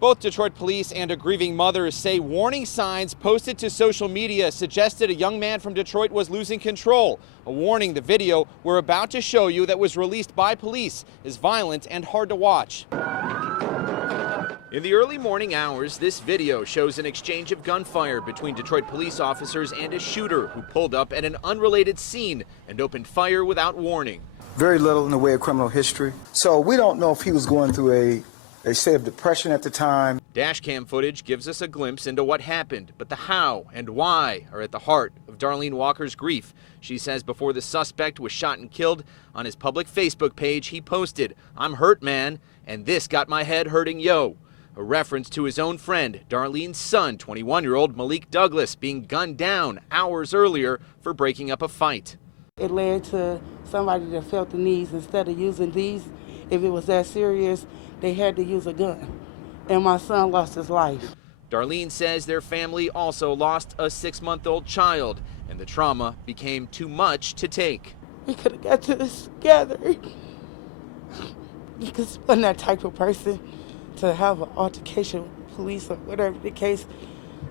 Both Detroit police and a grieving mother say warning signs posted to social media suggested a young man from Detroit was losing control. A warning the video we're about to show you that was released by police is violent and hard to watch. In the early morning hours, this video shows an exchange of gunfire between Detroit police officers and a shooter who pulled up at an unrelated scene and opened fire without warning. Very little in the way of criminal history. So we don't know if he was going through a state of depression at the time. Dashcam footage gives us a glimpse into what happened, but the how and why are at the heart of Darlene Walker's grief. She says before the suspect was shot and killed, on his public Facebook page he posted, "I'm hurt, man, and this got my head hurting, yo." A reference to his own friend, Darlene's son, 21-year-old Malik Douglas, being gunned down hours earlier for breaking up a fight. It led to somebody that felt the needs, instead of using these, if it was that serious, they had to use a gun, and my son lost his life. Darlene says their family also lost a 6-month-old child, and the trauma became too much to take. We could have got to this together. Because I'm that type of person to have an altercation with police or whatever the case.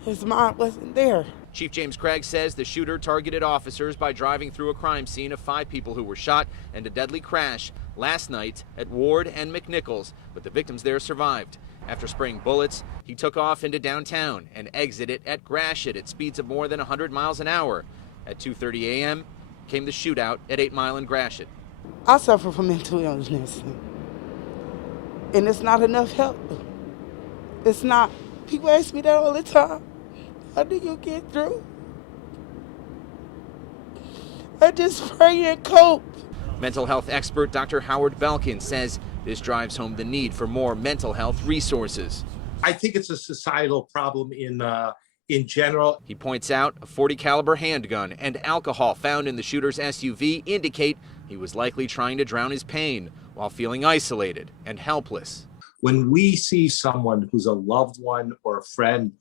His mind wasn't there. Chief James Craig says the shooter targeted officers by driving through a crime scene of 5 people who were shot and a deadly crash last night at Ward and McNichols, but the victims there survived. After spraying bullets, he took off into downtown and exited at Gratiot at speeds of more than 100 miles an hour. At 2:30 a.m. came the shootout at 8 Mile and Gratiot. I suffer from mental illness, and it's not enough help. It's not. People ask me that all the time. How do you get through? I just pray and cope. Mental health expert Dr. Howard Belkin says this drives home the need for more mental health resources. I think it's a societal problem in general. He points out a .40 caliber handgun and alcohol found in the shooter's SUV indicate he was likely trying to drown his pain while feeling isolated and helpless. When we see someone who's a loved one or a friend